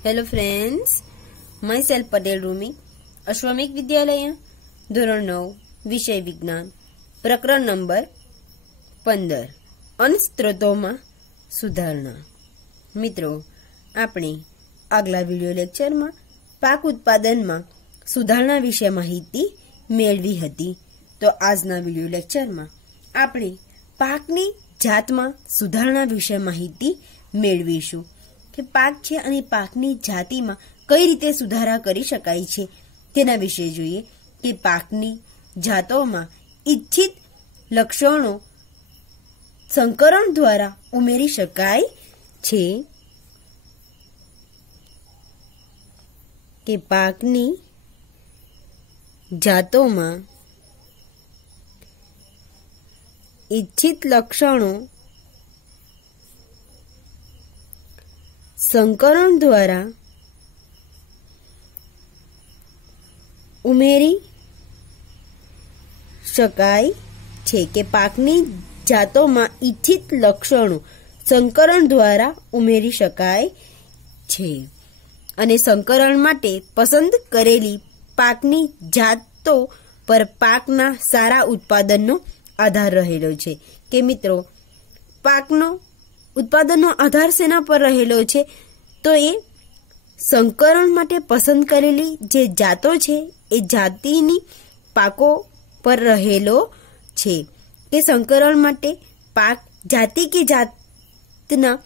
Hello friends, myself Patel Rumi, Ashwamegh Vidyalaya, ધોરણ 9 વિષય વિજ્ઞાન, પ્રકરણ નંબર 15 અન્ન સ્ત્રોતોમાં સુધારણા। મિત્રો, આપણે આગલા વિડિયો લેક્ચરમાં પાક ઉત્પાદનમાં સુધારણા વિશે માહિતી મેળવી હતી। તો આજના વિડિયો લેક્ચરમાં આપણે પાકની જાતમાં સુધારણા વિશે માહિતી મેળવીશું કે પાક છે અને પાકની જાતિમાં કઈ રીતે સુધારા કરી શકાય છે તેના વિશે જોઈએ કે પાકની જાતોમાં ઇચ્છિત લક્ષણો સંકરણ દ્વારા ઉમેરી શકાય છે કે પાકની જાતોમાં ઇચ્છિત લક્ષણો સંકરણ દ્વારા ઉમેરી શકાય છે કે પાકની જાતોમાં ઇચ્છિત લક્ષણો સંકરણ દ્વારા ઉમેરી શકાય છે અને સંકરણ માટે પસંદ કરેલી પાકની જાતો પર પાકના સારા ઉત્પાદનનો આધાર રહેલો છે કે મિત્રો પાકનો ઉત્પાદનનો આધાર શેના પર રહેલો છે તો એ સંકરણ માટે પસંદ કરેલી જે જાતો છે એ જાતિની પાકો પર રહેલો છે કે સંકરણ માટે પાક જાતિ કે જાતના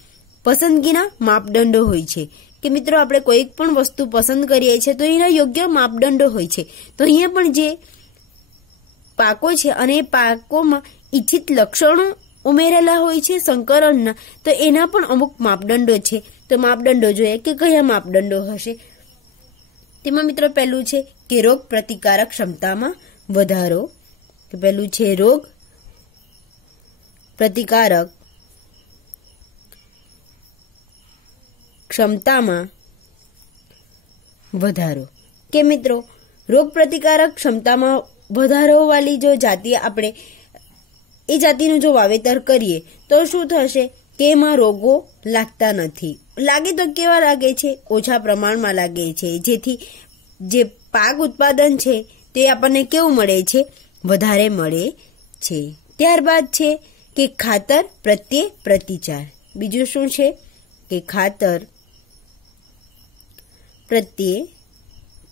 પસંદગીના માપદંડો હોય છે કે મિત્રો આપણે કોઈ પણ વસ્તુ પસંદ કરીએ છીએ તો એના યોગ્ય માપદંડો હોય છે। તો અહીંયા પણ જે પાકો છે અને એ પાકોમાં ઇચ્છિત લક્ષણો ઉમેરેલા હોય છે સંકરણના, તો એના પણ અમુક માપદંડો છે। તો માપદંડો જોઈએ કે કયા માપદંડો હશે। તેમાં મિત્રો પહેલું છે કે રોગ પ્રતિકારક ક્ષમતામાં વધારો, કે પહેલું છે રોગ પ્રતિકારક ક્ષમતામાં વધારો કે મિત્રો રોગ પ્રતિકારક ક્ષમતામાં વધારો વાળી જો જાતિ આપણે એ જાતિનું જો વાવેતર કરીએ તો શું થશે કે એમાં રોગો લાગતા નથી, લાગે તો કેવા લાગે છે, ઓછા પ્રમાણમાં લાગે છે, જેથી જે પાક ઉત્પાદન છે તે આપણને કેવું મળે છે, વધારે મળે છે। ત્યારબાદ છે કે ખાતર પ્રત્યે પ્રતિચાર, બીજું શું છે કે ખાતર પ્રત્યે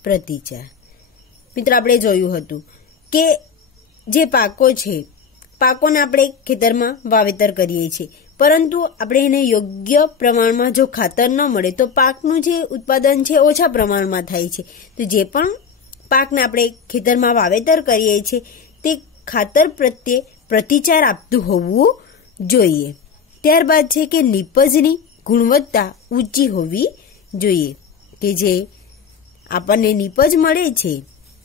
પ્રતિચાર। મિત્રો આપણે જોયું હતું કે જે પાકો છે પાકોને આપણે ખેતરમાં વાવેતર કરીએ છીએ, પરંતુ આપણે એને યોગ્ય પ્રમાણમાં જો ખાતર ન મળે તો પાકનું જે ઉત્પાદન છે ઓછા પ્રમાણમાં થાય છે। તો જે પણ પાકને આપણે ખેતરમાં વાવેતર કરીએ છીએ તે ખાતર પ્રત્યે પ્રતિચાર આપતું હોવું જોઈએ। ત્યારબાદ છે કે નીપજની ગુણવત્તા ઊંચી હોવી જોઈએ, કે જે આપણને નીપજ મળે છે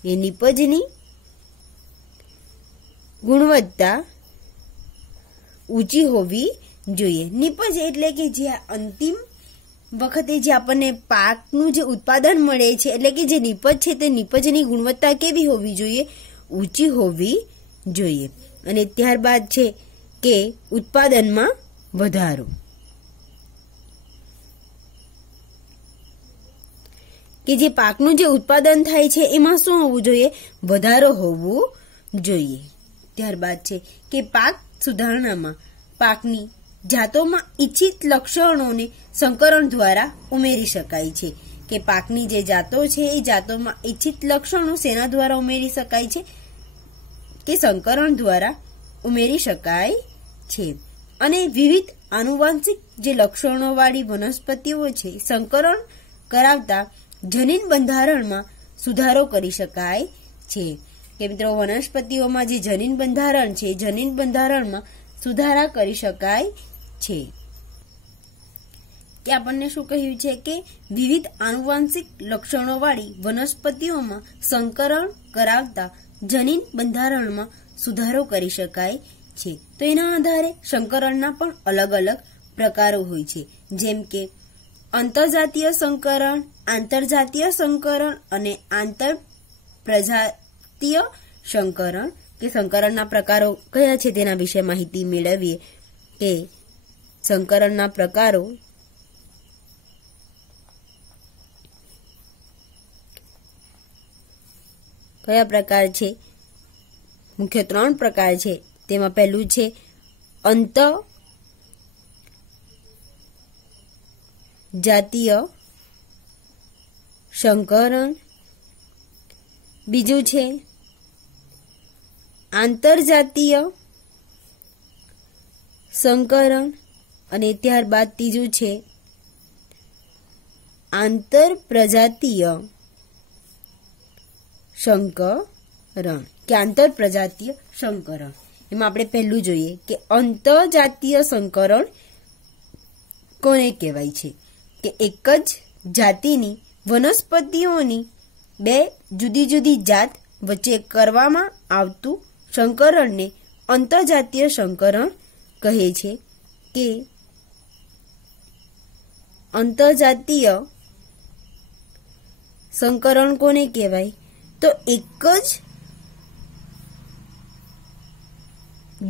એ નીપજની ગુણવત્તા ઊંચી હોવી જોઈએ। નીપજ એટલે કે જે અંતિમ વખતે જે આપણને પાકનું જે ઉત્પાદન મળે છે એટલે કે જે નીપજ છે તે નીપજની ગુણવત્તા કેવી હોવી જોઈએ, ઊંચી હોવી જોઈએ। અને ત્યારબાદ છે કે ઉત્પાદનમાં વધારો, કે જે પાકનું જે ઉત્પાદન થાય છે એમાં શું હોવું જોઈએ, વધારો હોવું જોઈએ। ત્યારબાદ છે કે પાક સુધારણામાં પાકની જાતોમાં ઇચ્છિત લક્ષણોને સંકરણ દ્વારા ઉમેરી શકાય છે કે પાકની જે જાતો છે એ જાતોમાં ઇચ્છિત લક્ષણો શેના દ્વારા ઉમેરી શકાય છે કે સંકરણ દ્વારા ઉમેરી શકાય છે। અને વિવિધ આનુવંશિક જે લક્ષણોવાળી વનસ્પતિઓ છે સંકરણ કરાવતા જનીન બંધારણમાં સુધારો કરી શકાય છે કે મિત્રો વનસ્પતિઓમાં જે જનીન બંધારણ છે જનીન બંધારણમાં સુધારા કરી શકાય છે। કે આપણને શું કહ્યું છે કે વિવિધ આનુવંશિક લક્ષણોવાળી વનસ્પતિઓમાં સંકરણ કરાવતા જનીન બંધારણમાં સુધારો કરી શકાય છે। તો એના આધારે સંકરણના પણ અલગ અલગ પ્રકારો હોય છે, જેમ કે આંતરજાતીય સંકરણ, આંતરજાતીય સંકરણ અને આંતર પ્રજાતીય સંકરણ। કે સંકરણના પ્રકારો કયા છે તેના વિશે માહિતી મેળવીએ કે સંકરણના પ્રકારો કયા પ્રકાર છે? મુખ્ય 3 પ્રકાર છે. તેમાં પહેલું છે અંત જાતીય સંકરણ, બીજું છે આંતરજાતીય સંકરણ અને ત્યારબાદ ત્રીજું છે આંતરપ્રજાતીય સંકરણ કે આંતરપ્રજાતીય સંકરણ. એમાં આપણે પહેલું જોઈએ કે આંતરજાતીય સંકરણ કોને કહેવાય છે? કે એક જ જાતિની વનસ્પતિઓની 2 જુદી જુદી જાત વચ્ચે કરવામાં આવતું સંકરણને આંતરજાતીય સંકરણ કહે છે. કે આંતરજાતીય સંકરણ કોને કહેવાય? તો એક જ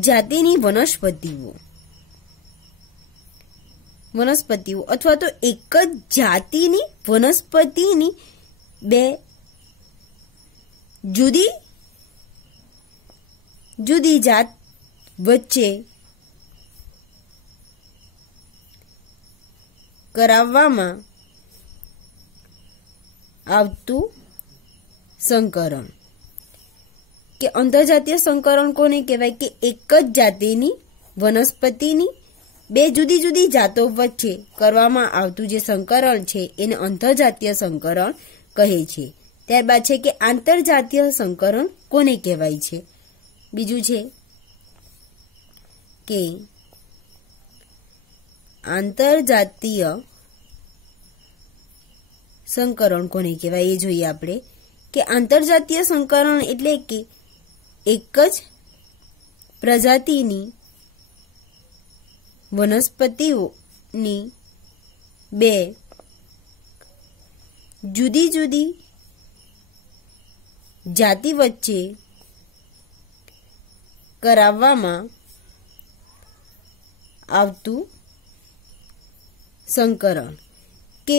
જાતિની વનસ્પતિઓ અથવા તો એક જ જાતિની વનસ્પતિની 2 જુદી જુદી જાત વચ્ચે કરાવવામાં આવતું સંકરણ. કે આંતરજાતીય સંકરણ કોને કહેવાય? કે એક જ જાતિની વનસ્પતિની 2 જુદી જુદી જાતો વચ્ચે કરવામાં આવતું જે સંકરણ છે એને આંતરજાતીય સંકરણ કહે છે. ત્યારબાદ છે કે આંતરજાતીય સંકરણ કોને કહેવાય છે? બીજું છે કે આંતરજાતીય સંકરણ કોને કહેવાય એ જોઈએ આપણે. કે આંતરજાતીય સંકરણ એટલે કે એક જ પ્રજાતિની વનસ્પતિઓની 2 જુદી જુદી જાતિ વચ્ચે કરાવવામાં આવતું સંકરણ. કે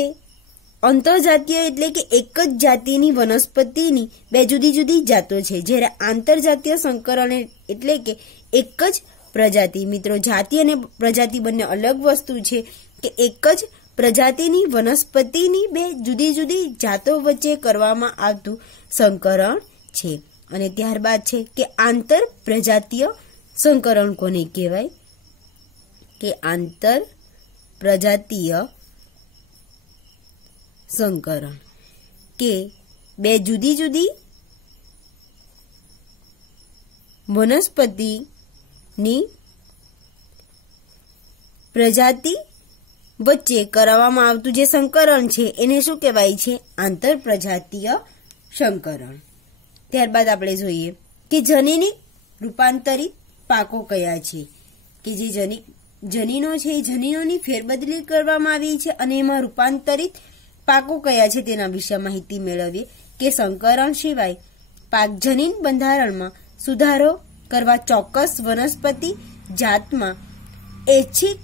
આંતરજાતીય એટલે કે એક જ જાતિની વનસ્પતિની 2 જુદી જુદી જાતો છે, જ્યારે આંતરજાતીય સંકરણ એટલે કે એક જ પ્રજાતિ. મિત્રો, જાતિ અને પ્રજાતિ બંને અલગ વસ્તુ છે. કે એક જ પ્રજાતિની વનસ્પતિની 2 જુદી જુદી જાતો વચ્ચે કરવામાં આવતું સંકરણ છે. અને ત્યારબાદ છે કે આંતર પ્રજાતીય સંકરણ કોને કહેવાય? કે આંતર પ્રજાતીય સંકરણ કે 2 જુદી જુદી વનસ્પતિની પ્રજાતિ વચ્ચે કરાવવામાં આવતું જે સંકરણ છે એને શું કહેવાય છે? આંતરપ્રજાતીય સંકરણ. ત્યારબાદ આપણે જોઈએ કે જનીનિક રૂપાંતરિત પાકો કયા છે? કે જે જનીનો છે એ જનીનોની ફેરબદલી કરવામાં આવી છે અને એમાં રૂપાંતરિત પાકો કયા છે તેના વિશે માહિતી મેળવીએ. કે સંકરણ સિવાય પાકજનીન બંધારણમાં સુધારો કરવા ચોક્કસ વનસ્પતિ જાતમાં ઐચ્છિક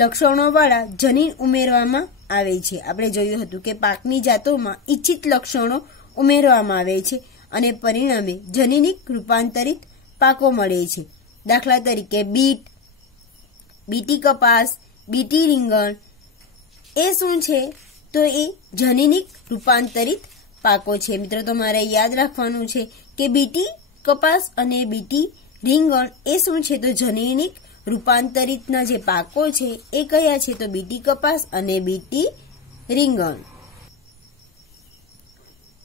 લક્ષણોવાળા જનીન ઉમેરવામાં આવે છે. આપણે જોયું હતું કે પાકની જાતોમાં ઇચ્છિત લક્ષણો ઉમેરવામાં આવે છે અને પરિણામે જનીનિક રૂપાંતરિત પાકો મળે છે. દાખલા તરીકે બીટી કપાસ, બીટી રીંગણ એ શું છે? તો એ જનીનિક રૂપાંતરિત પાકો છે. મિત્રો, તમારે યાદ રાખવાનું છે કે બીટી કપાસ અને બીટી રીંગણ એ શું છે? તો જનીનિક રૂપાંતરિતના જે પાકો છે એ કયા છે? તો બીટી કપાસ અને બીટી રીંગણ.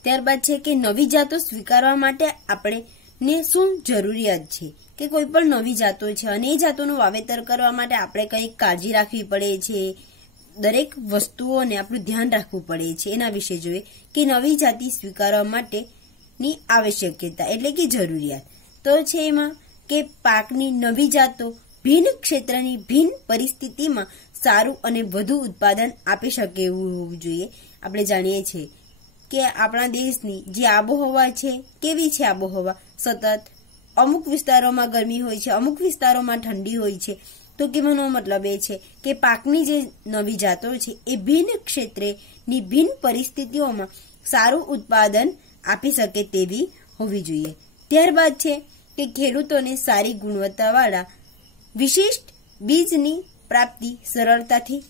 ત્યારબાદ છે કે નવી જાતો સ્વીકારવા માટે આપણે શું જરૂરિયાત છે? કે કોઈ પણ નવી જાતો છે અને એ જાતોનું વાવેતર કરવા માટે આપણે કંઈક કાળજી રાખવી પડે છે. દરેક વસ્તુઓને આપણું ધ્યાન રાખવું પડે છે. એના વિશે જોઈએ કે નવી જાતિ સ્વીકારવા માટેની આવશ્યકતા એટલે કે જરૂરિયાત તો છે એમાં કે પાકની નવી જાતો ભિન્ન ક્ષેત્રની ભિન્ન પરિસ્થિતિમાં સારું અને વધુ ઉત્પાદન આપી શકે એવું હોવું જોઈએ. આપણે જાણીએ છીએ કે આપણા દેશની જે આબોહવા છે કેવી છે? આબોહવા સતત અમુક વિસ્તારોમાં ગરમી હોય છે, અમુક વિસ્તારોમાં ઠંડી હોય છે. તો કહેવાનો મતલબ એ છે કે પાકની જે નવી જાતો છે એ ભિન્ન ક્ષેત્રેની ભિન્ન પરિસ્થિતિઓમાં સારું ઉત્પાદન આપી શકે તેવી હોવી જોઈએ। ત્યારબાદ છે કે ખેડૂતોને સારી ગુણવત્તાવાળા વિશિષ્ટ બીજની પ્રાપ્તિ સરળતાથી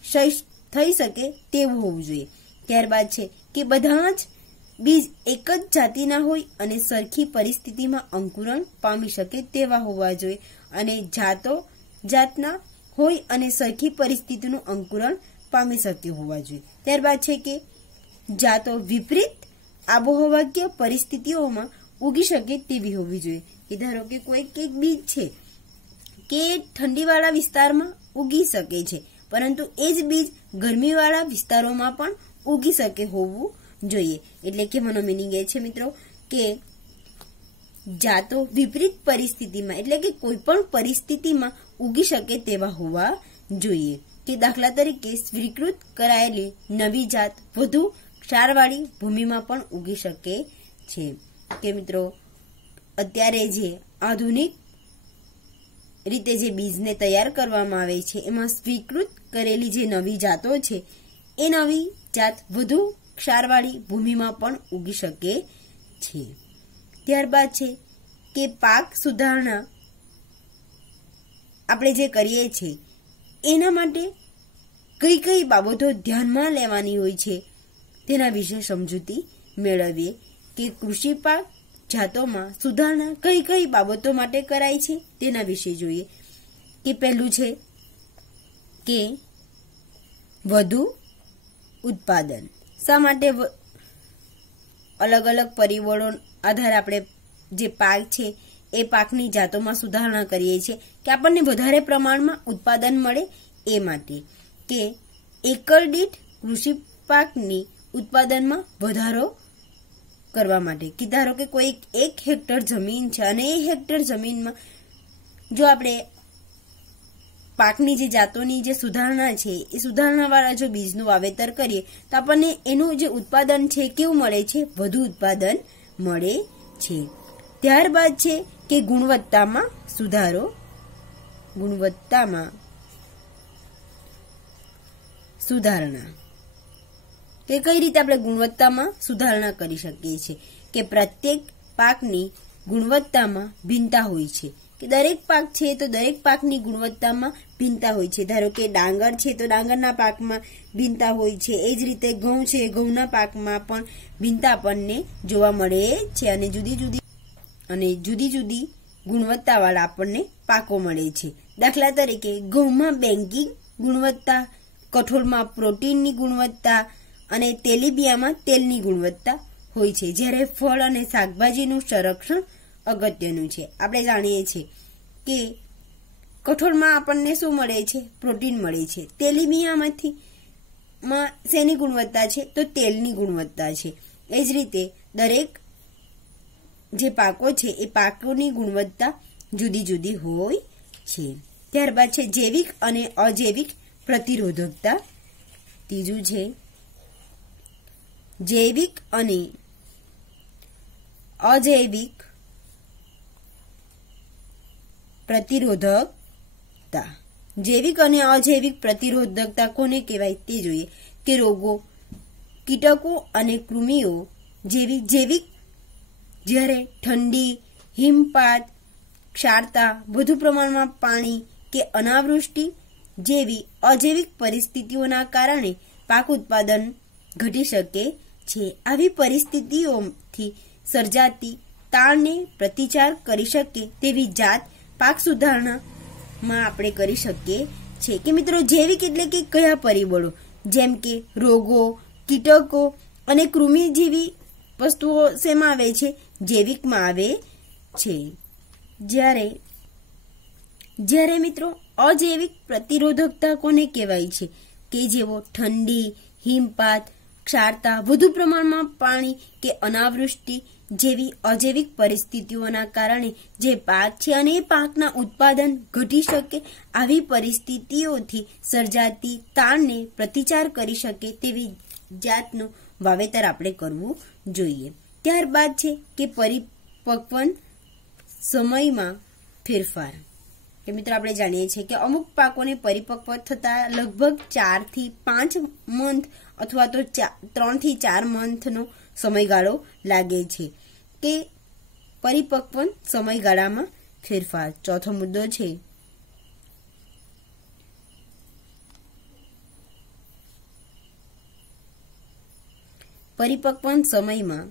થઈ શકે તેવું હોવું જોઈએ। ત્યારબાદ છે કે બધા જ બીજ એક જ જાતિના હોય અને સરખી પરિસ્થિતિમાં અંકુરણ પામી શકે તેવા હોવા જોઈએ અને જાતના હોય અને સરખી પરિસ્થિતિનું અંકુરણ પામી શકે હોવા જોઈએ। ત્યારબાદ છે કે જાતો વિપરીત આબોહવાકીય પરિસ્થિતિઓમાં ઉગી શકે તેવી હોવી જોઈએ। કે ધારો કે કોઈ એક બીજ છે કે ઠંડીવાળા વિસ્તારમાં ઉગી શકે છે, પરંતુ એ જ બીજ ગરમીવાળા વિસ્તારોમાં પણ ઉગી શકે હોવું જોઈએ। એટલે કે મનો મિનિંગ એ છે મિત્રો કે જાતો વિપરીત પરિસ્થિતિમાં એટલે કે કોઈ પણ પરિસ્થિતિમાં ઉગી શકે તેવા હોવા જોઈએ। કે દાખલા તરીકે સ્વીકૃત કરાયેલી નવી જાત વધુ ક્ષારવાળી ભૂમિમાં પણ ઉગી શકે છે। કે મિત્રો અત્યારે જે આધુનિક રીતે જે બીજને તૈયાર કરવામાં આવે છે એમાં સ્વીકૃત કરેલી જે નવી જાતો છે એ નવી જાત વધુ ક્ષારવાળી ભૂમિમાં પણ ઉગી શકે છે। ત્યારબાદ છે કે પાક સુધારણા આપણે જે કરીએ છીએ એના માટે કઈ કઈ બાબતો ધ્યાનમાં લેવાની હોય છે તેના વિશે સમજૂતી મેળવીએ। કે કૃષિ પાક જાતોમાં સુધારણા કઈ કઈ બાબતો માટે કરાય છે તેના વિશે જોઈએ। કે પહેલું છે કે વધુ ઉત્પાદન। શા માટે અલગ અલગ પરિબળો આધારે આપણે જે પાક છે એ પાકની જાતોમાં સુધારણા કરીએ છીએ કે આપણને વધારે પ્રમાણમાં ઉત્પાદન મળે એ માટે। કે એકર દીઠ કૃષિ પાકની ઉત્પાદનમાં વધારો કરવા માટે। કે ધારો કે કોઈ 1 હેક્ટર જમીન છે અને એ હેક્ટર જમીનમાં જો આપણે પાકની જે જાતોની જે સુધારણા છે એ સુધારણાવાળા જો બીજનું વાવેતર કરીએ તો આપણને એનું જે ઉત્પાદન છે કેવું મળે છે? વધુ ઉત્પાદન મળે છે। ત્યારબાદ છે કે ગુણવત્તામાં સુધારો। ગુણવત્તામાં સુધારણા કે કઈ રીતે આપણે ગુણવત્તામાં સુધારણા કરી શકીએ છીએ? કે પ્રત્યેક પાકની ગુણવત્તામાં ભિન્નતા હોય છે। કે દરેક પાક છે તો દરેક પાકની ગુણવત્તામાં ભિન્નતા હોય છે। ધારો કે ડાંગર છે તો ડાંગરના પાકમાં ભિન્નતા હોય છે, એ જ રીતે ઘઉં છે ઘઉંના પાકમાં પણ ભિન્નતા આપણને જોવા મળે છે અને જુદી જુદી ગુણવત્તાવાળા આપણને પાકો મળે છે। દાખલા તરીકે ઘઉંમાં બેંકિંગ ગુણવત્તા, કઠોળમાં પ્રોટીનની ગુણવત્તા અને તેલીબિયામાં તેલની ગુણવત્તા હોય છે। જ્યારે ફળ અને શાકભાજીનું સંરક્ષણ અગત્યનું છે। આપણે જાણીએ છીએ કે કઠોળમાં આપણને શું મળે છે? પ્રોટીન મળે છે। તેલીબિયામાંથી શેની ગુણવત્તા છે? તો તેલની ગુણવત્તા છે। એ જ રીતે દરેક જે પાકો છે એ પાકોની ગુણવત્તા જુદી જુદી હોય છે। ત્યારબાદ છે જૈવિક અને અજૈવિક પ્રતિરોધકતા। ત્રીજું છે જૈવિક અને અજૈવિક પ્રતિરોધકતા। જૈવિક અને અજૈવિક પ્રતિરોધકતા કોને કહેવાય તે જોઈએ। કે રોગો, કીટકો અને કૃમિઓ જેવી જૈવિક જ્યારે ઠંડી, હિમપાત, ક્ષારતા, વધુ પ્રમાણમાં પાણી કે અનાવૃષ્ટિ જેવી અજૈવિક પરિસ્થિતિઓના કારણે પાક ઉત્પાદન ઘટી શકે છે। આવી પરિસ્થિતિઓથી સર્જાતી તાણને પ્રતિકાર કરી શકે તેવી જાત પાક સુધારણામાં આપણે કરી શકીએ છીએ। કે મિત્રો જૈવિક એટલે કે કયા પરિબળો? જેમ કે રોગો, કીટકો અને કૃમિ જેવી વસ્તુઓ શેમાં આવે છે? જૈવિકમાં આવે છે। જ્યારે મિત્રો અજૈવિક પ્રતિરોધકતા કોને કહેવાય છે? કે જેવો ઠંડી, હિમપાત, ક્ષારતા, વધુ પ્રમાણમાં પાણી કે અનાવૃષ્ટિ જેવી અજૈવિક પરિસ્થિતિઓના કારણે જે પાક છે અને એ પાકના ઉત્પાદન ઘટી શકે, આવી પરિસ્થિતિઓથી સર્જાતી તાણને પ્રતિકાર કરી શકે તેવી જાતનું વાવેતર આપણે કરવું જોઈએ। ત્યારબાદ છે કે પરિપક્વન સમયમાં ફેરફાર। કે મિત્રો આપણે જાણીએ છીએ કે અમુક પાકોને પરિપક્વ થતા લગભગ 4 થી 5 મંથ અથવા તો 3 થી 4 મંથનો સમયગાળો લાગે છે કે પરિપક્વ સમયગાળામાં ફેરફાર. ચોથો મુદ્દો છે પરિપક્વ સમયમાં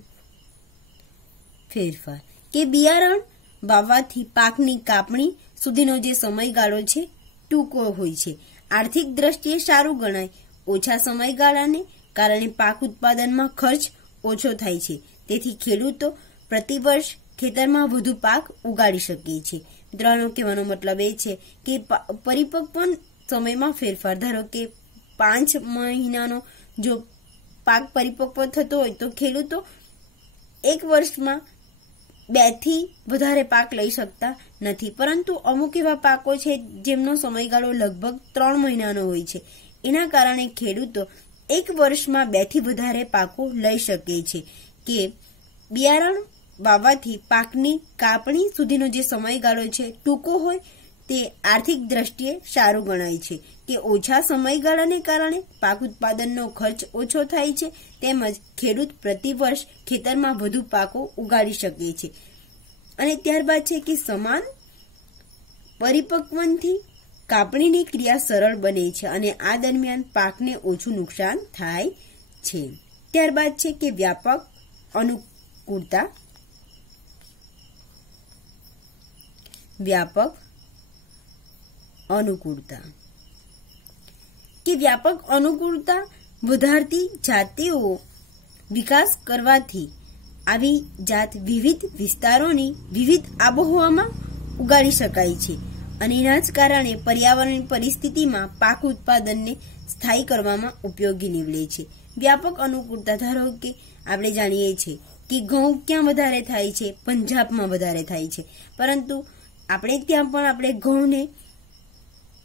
ફેરફાર કે બિયારણ વાવવાથી પાકની કાપણી સુધીનો જે સમયગાળો છે ટૂંકો હોય છે. આર્થિક દ્રષ્ટિએ સારું ગણાય. ઓછા સમયગાળાને કારણે પાક ઉત્પાદનમાં ખર્ચ ઓછો થાય છે. તેથી ખેડૂતો પ્રતિવર્ષ ખેતરમાં વધુ પાક ઉગાડી શકે છે. મિત્રોનો કહેવાનો મતલબ એ છે કે પરિપક્વ સમયમાં ફેરફાર. ધારો કે 5 મહિનાનો જો પાક પરિપક્વ થતો હોય તો ખેડૂતો એક વર્ષમાં 2 થી વધારે પાક લઈ શકતા નથી. પરંતુ અમુક એવા પાકો છે જેમનો સમયગાળો લગભગ 3 મહિનાનો હોય છે. એના કારણે ખેડૂતો એક વર્ષમાં 2 થી વધારે પાકો લઈ શકે છે. કે બિયારણ વાવવાથી પાકની કાપણી સુધીનો જે સમયગાળો છે ટૂંકો હોય તે આર્થિક દ્રષ્ટિએ સારું ગણાય છે. કે ઓછા સમયગાળાને કારણે પાક ઉત્પાદનનો ખર્ચ ઓછો થાય છે. તેમજ ખેડૂત પ્રતિવર્ષ ખેતરમાં વધુ પાકો ઉગાડી શકે છે. અને ત્યારબાદ છે કે સમાન પરિપક્વનથી કાપણીની ક્રિયા સરળ બને છે અને આ દરમિયાન પાકને ઓછું નુકસાન થાય છે. ત્યારબાદ છે કે વ્યાપક અનુકૂળતા. વ્યાપક અનુકૂળતા કે વ્યાપક અનુકૂળતા વધારતી જાતિઓ વિકાસ કરવાથી આવી જાત વિવિધ વિસ્તારોની વિવિધ આબોહવામાં ઉગાડી શકાય છે અને એના જ કારણે પર્યાવરણની પરિસ્થિતિમાં પાક ઉત્પાદનને સ્થાયી કરવામાં ઉપયોગી નીવડે છે. વ્યાપક અનુકૂળતા ધારો કે આપણે જાણીએ છીએ કે ઘઉં ક્યાં વધારે થાય છે? પંજાબમાં વધારે થાય છે. પરંતુ આપણે ત્યાં પણ આપણે ઘઉંને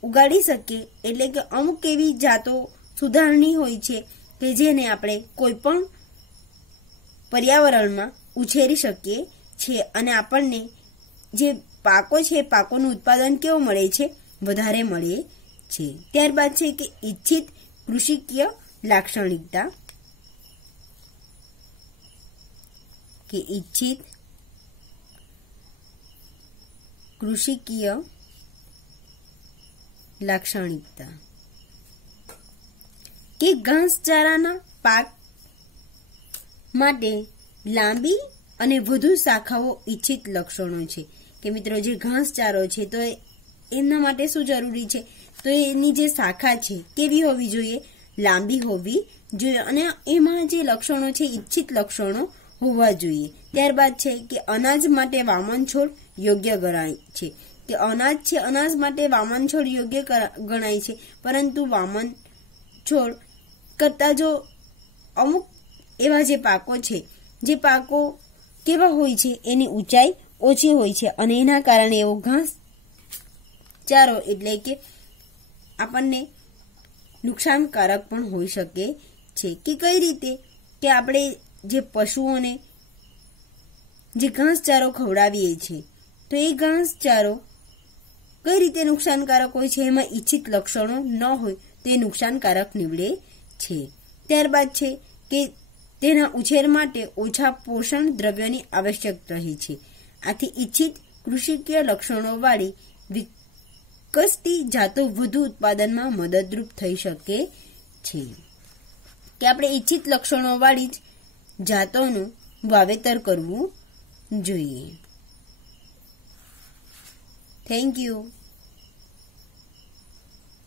ઉગાડી શકીએ. એટલે કે અમુક એવી જાતો સુધારણી હોય છે કે જેને આપણે કોઈ પણ પર્યાવરણમાં ઉછેરી શકીએ છીએ અને આપણને જે પાકો છે પાકોનું ઉત્પાદન કેવું મળે છે? વધારે મળે છે. ત્યારબાદ છે કે ઇચ્છિત કૃષિકીય લાક્ષણિકતા. કે ઇચ્છિત કૃષિકીય લાક્ષણિકતા કે ઘાસચારાના પાક માટે લાંબી અને વધુ શાખાઓ ઇચ્છિત લક્ષણો છે. કે મિત્રો જે ઘાસચારો છે તો એમના માટે શું જરૂરી છે? તો એની જે શાખા છે કેવી હોવી જોઈએ? લાંબી હોવી જોઈએ અને એમાં જે લક્ષણો છે ઇચ્છિત લક્ષણો હોવા જોઈએ. ત્યારબાદ છે કે અનાજ માટે વામન છોડ યોગ્ય ગણાય છે. કે અનાજ છે અનાજ માટે વામન છોડ યોગ્ય ગણાય છે. પરંતુ વામન છોડ કરતા જો અમુક એવા જે પાકો છે જે પાકો કેવા હોય છે એની ઊંચાઈ ઓછી હોય છે અને એના કારણે એવો ઘાસ ચારો એટલે કે આપણને નુકસાનકારક પણ હોઈ શકે છે. કે કઈ રીતે? કે આપણે જે પશુઓને જે ઘાસચારો ખવડાવીએ છીએ તો એ ઘાસચારો કઈ રીતે નુકસાનકારક હોય છે? એમાં ઇચ્છિત લક્ષણો ન હોય તો એ નુકસાનકારક નીવડે છે. ત્યારબાદ છે કે તેના ઉછેર માટે ઓછા પોષણ દ્રવ્યોની આવશ્યક રહે છે. આથી ઇચ્છિત કૃષિકીય લક્ષણોવાળી વિકસતી જાતો વધુ ઉત્પાદનમાં મદદરૂપ થઈ શકે છે. કે આપણે ઇચ્છિત લક્ષણોવાળી જ જાતોનું વાવેતર કરવું જોઈએ. Thank you.